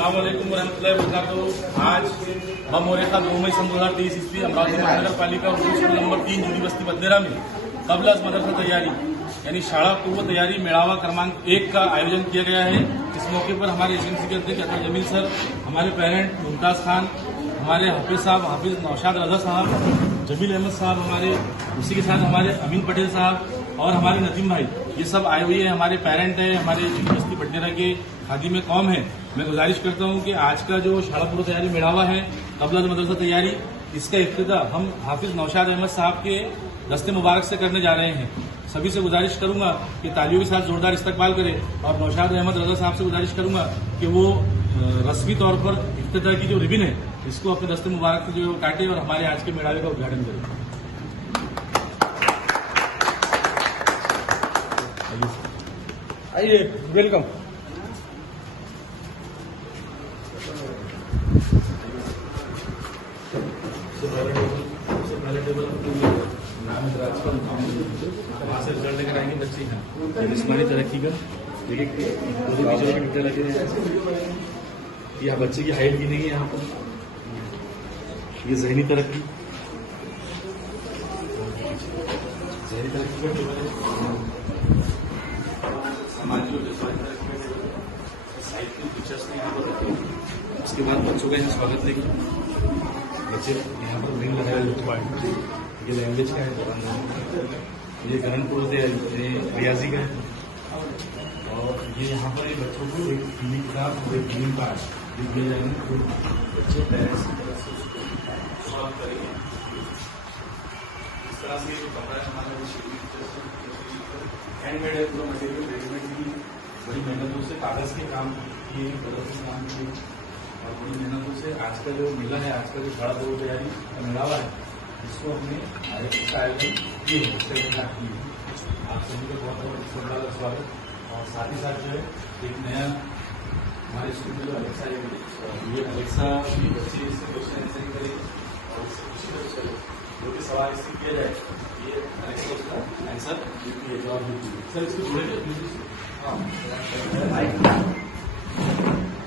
अस्सलाम वालेकुम वरहमतुल्लाहि वबरकातुहू। आज बमोरेखा 2 मई 2023 ईस्वी अमरावती महानगर पालिका स्कूल नंबर 3 जुनी बस्ती बंदेरा में कबल अज मदरसा तैयारी यानी शाला पूर्व तैयारी मेड़ावा क्रमांक 1 का आयोजन किया गया है। इस मौके पर हमारे एजेंसी के अध्यक्ष अतुल जमील सर, हमारे पेरेंट मुमताज खान, हमारे हाफिज साहब, हाफिज नौशाद रजा साहब, जमील अहमद साहब हमारे, उसी के साथ हमारे अमीन पटेल साहब और हमारे नदीम भाई, ये सब आए हुए हैं। हमारे पेरेंट है, हमारे बस्ती बंदेरा के खादी में कौम है। मैं गुजारिश करता हूं कि आज का जो शाला पूर्व तैयारी मेड़ावा है कबल मदरसा तैयारी, इसका इफ्तिताह हम हाफिज नौशाद अहमद साहब के दस्ते मुबारक से करने जा रहे हैं। सभी से गुजारिश करूंगा कि तालियों के साथ जोरदार इस्तकबाल करें और नौशाद अहमद रजा साहब से गुजारिश करूंगा कि वो रस्मी तौर पर इफ्तिताह की जो रिबिन है इसको अपने दस्ते मुबारक से जो काटे और हमारे आज के मेड़ावे का उद्घाटन करें। आइए, वेलकम। वहाँ से रिजल्ट लेकर आएंगे बच्चे हैं जिस्मानी तरक्की का डिटेल यहाँ बच्चे की हाइट भी नहीं है। यहाँ पर ये जहनी तरक्की का टेबल है, समाजी और जिस्मानी तरक्की का टेबल है, साइड के फीचर्स ने यहाँ पर रखे हैं। उसके बाद बच्चों का यहाँ स्वागत लेंगे। बच्चे यहाँ पर रिंग लगाए, ये लैंग्वेज का है, ये गणनपुर रियाजी का है और ये यहाँ पर बच्चों को एक फीलिंग का एक फीलिंग कार्ड दिए जाएंगे तो बच्चे पेरेंट्स की तरफ से उसको सॉल्व करेंगे। इस तरह से जो कपड़ा है हमारा हैंडमेड है, पूरा मटेरियल रेडीमेड भी बड़ी मेहनतों से कागज के काम किए, कलर से काम किए और बड़ी मेहनतों से आज का जो मिला है, आज का जो शाला पूर्व तैयारी का मेड़ावा है इसको हमने आयोजन किए हैं, उससे की है। आप सभी का बहुत बहुत श्रद्धा स्वागत और साथ ही साथ जो है एक नया हमारे स्कूल में जो अलेक्सा ये अलेक्सा भी बच्चे इससे क्वेश्चन आंसर करें और इससे खुशी जो भी सवाल इससे किया जाए ये अलेक्सा उसका आंसर जवाब देती है। सर इसको जोड़े हाँ